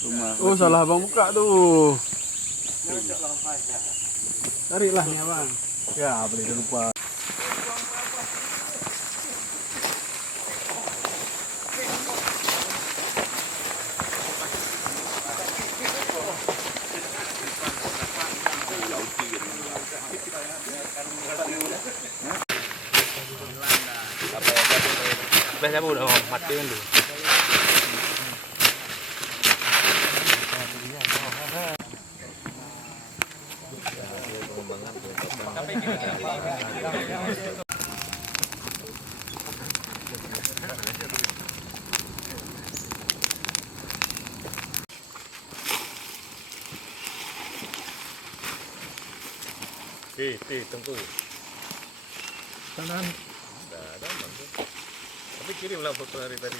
Rumah. Oh salah abang buka tu. Tariklah ni abang. Ya boleh dah lupa. Best apa dah mati kan tu. Tunggu. Tahan. Dah, mantu. Tapi kirimlah foto hari tadi.